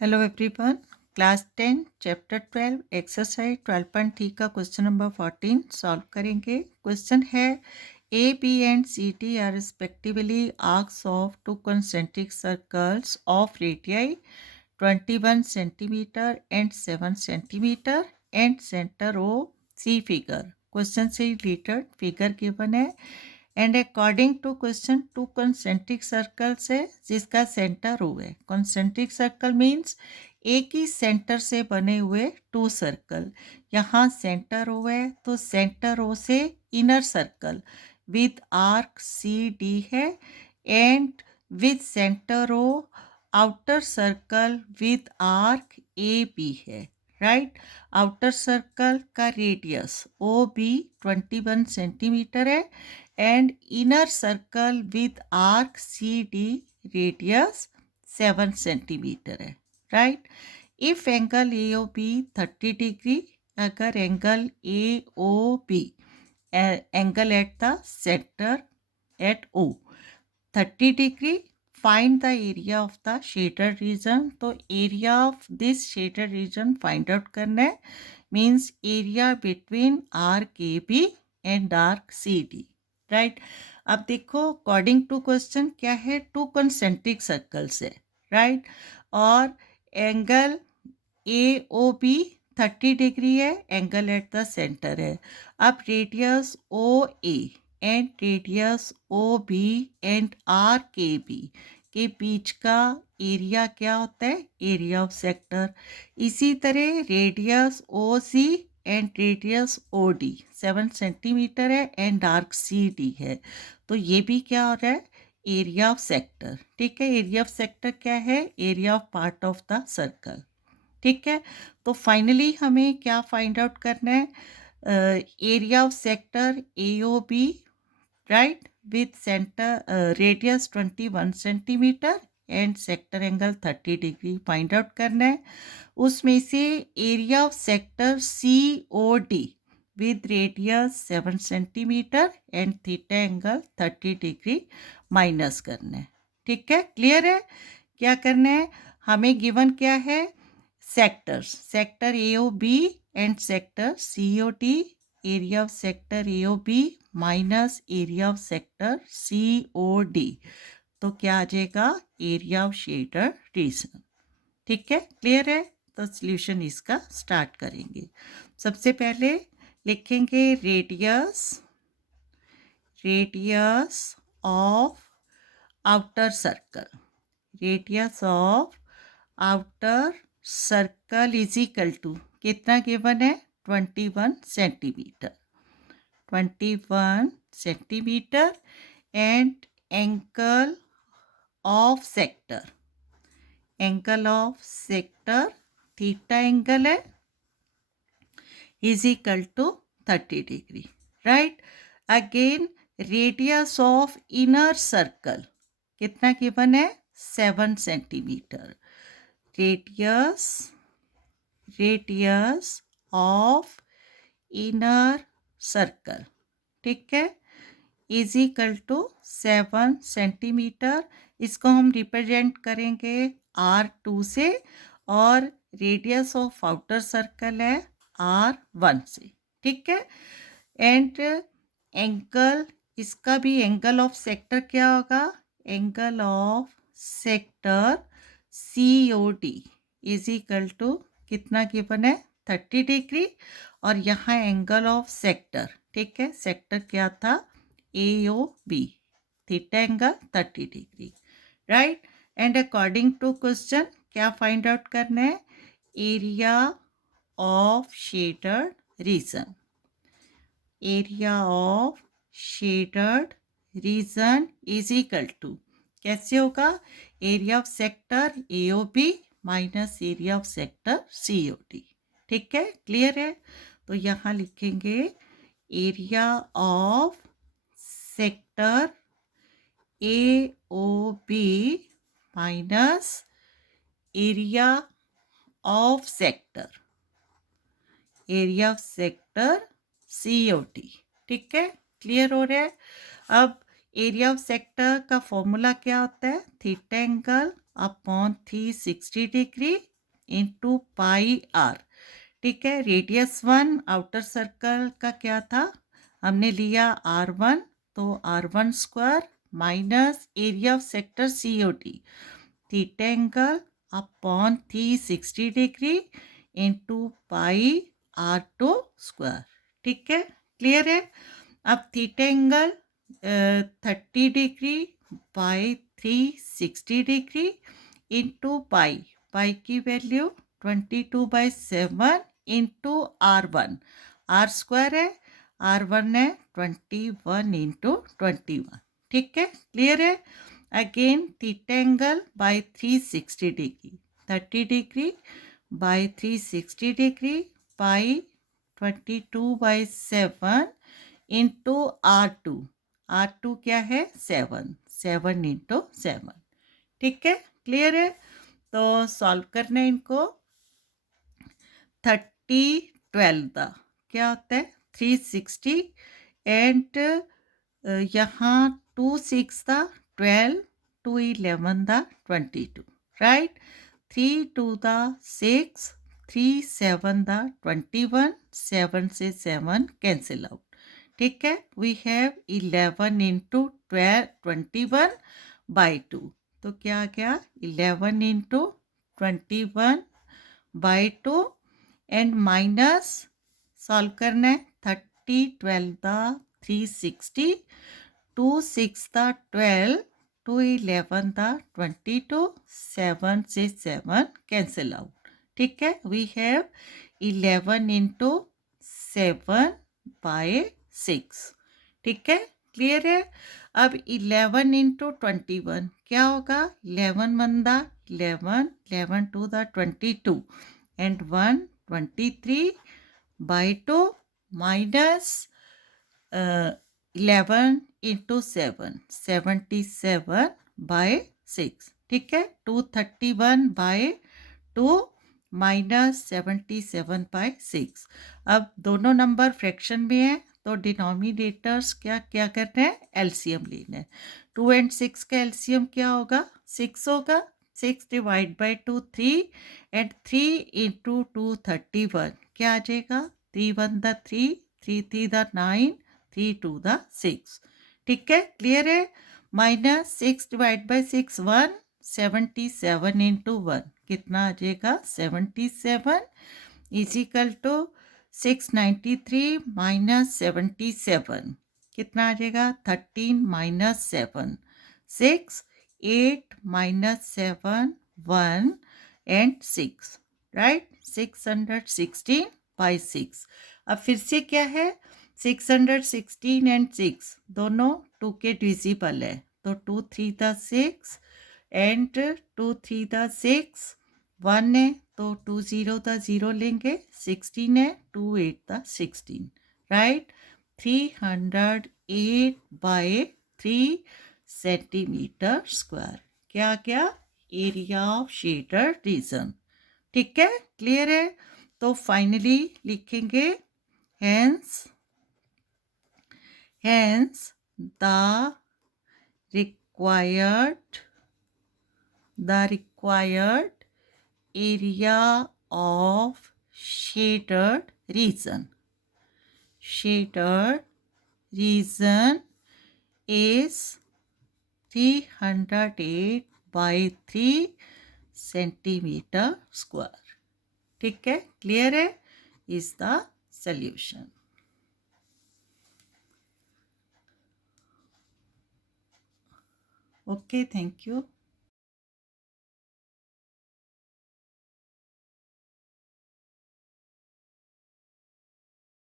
Hello everyone. Class 10 chapter 12 exercise 12.3 का question number 14 solve करेंगे। Question है A B and C D are respectively arcs of two concentric circles of radii 21 centimetre and 7 centimetre and centre O see figure. Question से related figure given है and according to question two concentric circles है जिसका centre O है। Concentric circle means एक ही centre से बने हुए two circle. यहाँ सेंटर ओ है तो सेंटर ओ से inner circle with arc C D है and with centre O outer circle with arc A B है। राइट, आउटर सर्कल का रेडियस ओ बी 21 सेंटीमीटर है and inner circle with arc C D radius 7 centimetre है। Right, if angle A O B 30 degree, अगर angle A O B angle at the centre at O 30 degree, find the area of the shaded region. तो area of this shaded region find out करना है, means area between arc A B and arc C D. Right, अब देखो according to question क्या है, two concentric circles है। Right, और angle A O B 30 degree है, एंगल एट द सेंटर है। अब radius O A and radius O B and R के बी के बीच का एरिया क्या होता है, एरिया ऑफ सेक्टर। इसी तरह radius O C and radius O D 7 centimetre है एंड आर्क सी डी है, तो ये भी क्या हो रहा है, एरिया ऑफ सेक्टर। ठीक है, एरिया ऑफ सेक्टर क्या है, area of part of the circle. ठीक है, तो फाइनली हमें क्या फाइंड आउट करना है, area of sector A O B, right, with centre radius 21 centimetre and sector angle 30 degree find out करना है। उसमें से area of sector C O D with radius 7 centimetre and theta angle 30 degree minus करना है। ठीक है, clear है। क्या करना है, हमें गिवन क्या है, sectors, sector A O B and sector C O D. Area of sector A O B minus area of sector C O D, तो क्या आ जाएगा, एरिया ऑफ शेडेड रीजन। ठीक है, क्लियर है। तो सॉल्यूशन इसका स्टार्ट करेंगे। सबसे पहले लिखेंगे radius, radius of outer circle, radius of outer circle is equal to कितना गिवन है, 21 centimetre, 21 centimetre and angle of sector, angle of sector theta angle है is equal to 30 degree. Right, again radius of inner circle कितना given है, 7 centimetre. Radius, radius of inner circle, ठीक है, is equal to 7 centimetre. इसको हम represent करेंगे R2 से और रेडियस ऑफ आउटर सर्कल है R1 से। ठीक है, एंड एंगल, इसका भी एंगल ऑफ सेक्टर क्या होगा, angle of sector C O D is equal to कितना गिवन है, 30 डिग्री, और यहाँ एंगल ऑफ सेक्टर, ठीक है, सेक्टर क्या था, A O B, theta angle 30 degree. Right, and according to question क्या फाइंड आउट करना है, area of shaded region, area of shaded region is equal to कैसे होगा, area of sector A O B minus area of sector C O D. ठीक है, clear है। तो यहाँ लिखेंगे area of sector A O B minus area of sector, area of sector C O D. ठीक है, क्लियर हो रहा है। अब एरिया ऑफ सेक्टर का फॉर्मूला क्या होता है, theta angle upon 360 degree into pi r. ठीक है, रेडियस 1 आउटर सर्कल का क्या था, हमने लिया R1, तो R1 square minus area of sector COD, theta angle upon 360 degree into pi R2 square. ठीक है, क्लियर है। अब theta angle 30 degree by 360 degree into पाई की value 22/7 into R1, R square है, R1 है 21 इंटू 21। ठीक है, क्लियर है। Again theta angle by 360 degree, 30 degree by 360 degree pi 22/7 into R2 क्या है 7 इंटू 7। ठीक है, क्लियर है। तो सॉल्व करना है इनको। 30 12 क्या होता है 360 एंड यहाँ 2 6 था 12, 2 11 था 22, राइट। 3 2 था 6, 3 7 था 21, 7 से 7 कैंसिल आउट। ठीक है, वी हैव 11 इंटू 21 बाई 2, तो क्या आ गया 11 into 21 by 2 and minus solve करना है 30 12 था 360, 2 6 था 12, 2 11 था 22, 7 से 7 कैंसिल आउट। ठीक है, वी हैव 11 इंटू 7 बाय 6। ठीक है, क्लियर है। अब 11 इंटू 21 क्या होगा, 11 1 दा 11, 11 2 दा 22 and 1 23 by 2 minus 11 into 7 77 by 6। ठीक है, 231 बाय 2 माइनस 77 बाय 6। अब दोनों नंबर फ्रैक्शन में है तो डिनोमिनेटर्स क्या क्या करना है, एलसीएम लेना है। 2 एंड 6 का एलसीएम क्या होगा 6 होगा, 6 डिवाइड बाई 2 3 एंड 3 इंटू 2 31 क्या आ जाएगा 3 1 द 3, 3 3 द 9, 3 2 द 6। ठीक है, क्लियर है। माइनस 6 डिवाइड बाई 6 1, 77 इंटू 1 कितना आ जाएगा 77 इजिकल टू 693 माइनस 77 कितना आ जाएगा 13 minus 7 6, 8 minus 7 1 and 6, right. 616 by 6। अब फिर से क्या है 616 एंड 6 दोनों 2 के डिविजिबल है, तो 2 3 द 6 एंड 2 3 द 6, 1 है तो 2 0 द 0 लेंगे, 16 है 2 8 the 16, right. 308 by 3 centimetre square क्या क्या एरिया ऑफ शेडर रीजन। ठीक है, क्लियर है। तो फाइनली लिखेंगे hence the required area of shaded region is 308 by 3 centimetre square. ठीक है, क्लियर है, is the solution. Okay, thank you.